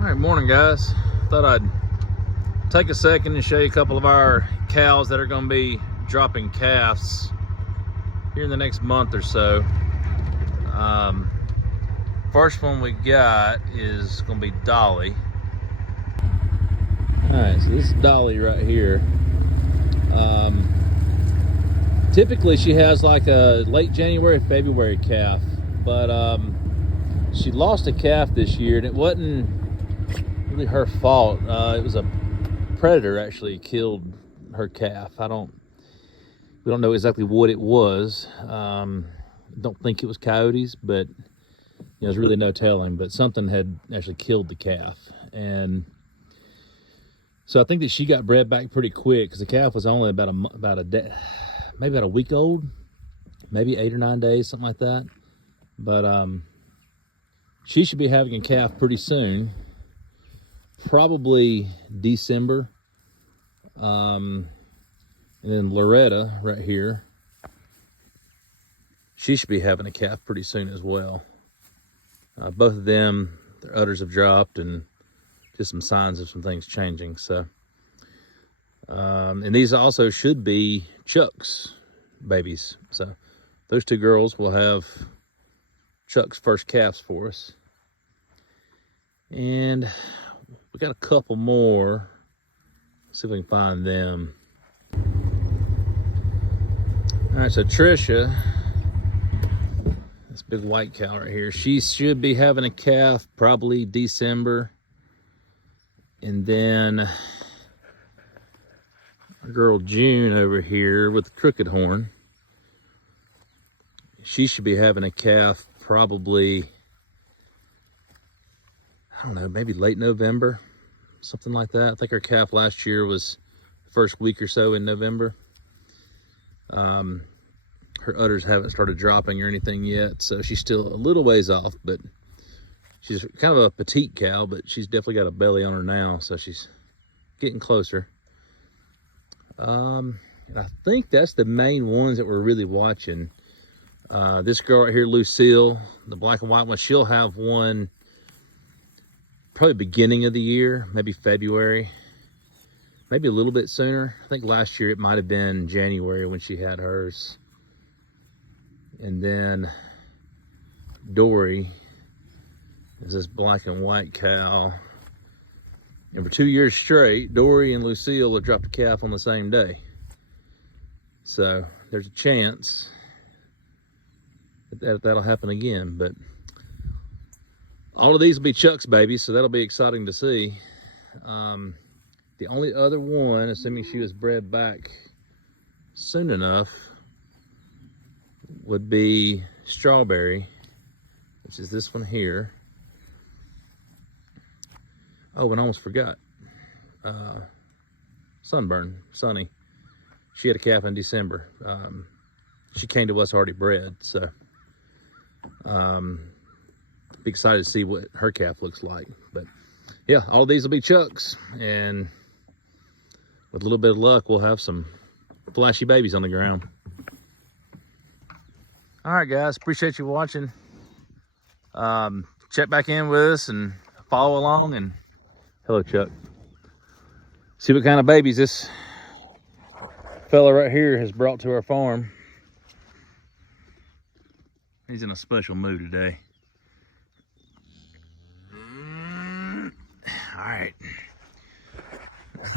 All right, morning guys. Thought I'd take a second and show you a couple of our cows that are going to be dropping calves here in the next month or so. First one we got is going to be Dolly. All right, so this is Dolly right here. Typically she has like a late January, February calf, but she lost a calf this year, and it wasn't really her fault. It was a predator actually killed her calf. We don't know exactly what it was. Don't think it was coyotes, but there's really no telling. But something had actually killed the calf, and so I think that she got bred back pretty quick because the calf was only about a day, maybe about a week old, maybe 8 or 9 days, something like that. But she should be having a calf pretty soon, probably December. And then Loretta right here, she should be having a calf pretty soon as well. Both of them, their udders have dropped and just some signs of some things changing. So, and these also should be Chuck's babies. So those two girls will have Chuck's first calves for us. And we got a couple more. Let's see if we can find them. All right, so Trisha, this big white cow right here, she should be having a calf probably December. And then our girl June over here with the crooked horn, she should be having a calf probably, I don't know, maybe late November, something like that. I think her calf last year was the first week or so in November. Her udders haven't started dropping or anything yet, so she's still a little ways off, but she's kind of a petite cow, but she's definitely got a belly on her now, so she's getting closer. And I think that's the main ones that we're really watching. This girl right here, Lucille, the black and white one, she'll have one probably beginning of the year, maybe February, maybe a little bit sooner. I think last year it might have been January when she had hers. And then Dory is this black and white cow. And for 2 years straight, Dory and Lucille have dropped a calf on the same day. So there's a chance that that'll happen again. But all of these will be Chuck's babies, so that'll be exciting to see. The only other one, assuming she was bred back soon enough, would be Strawberry, which is this one here. Oh, and I almost forgot. Sunny. She had a calf in December. She came to us already bred, so be excited to see what her calf looks like. But yeah, all of these will be Chuck's, and with a little bit of luck, we'll have some flashy babies on the ground. All right, guys, appreciate you watching. Check back in with us and follow along. And hello, Chuck. See what kind of babies this fella right here has brought to our farm. He's in a special mood today. All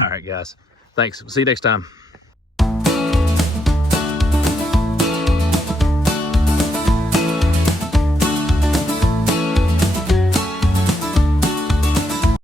right, guys. Thanks. See you next time.